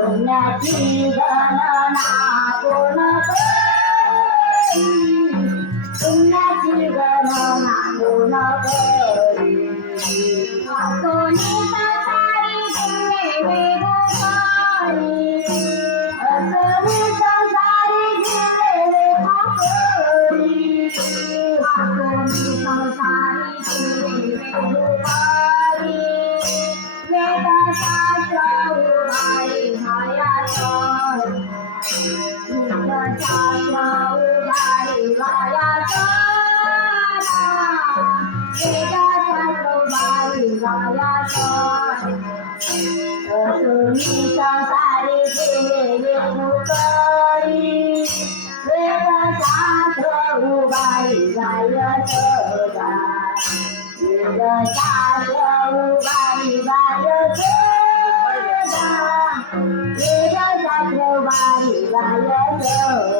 Punya jiwa nanaku nanaku Yeah.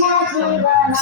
Jeevan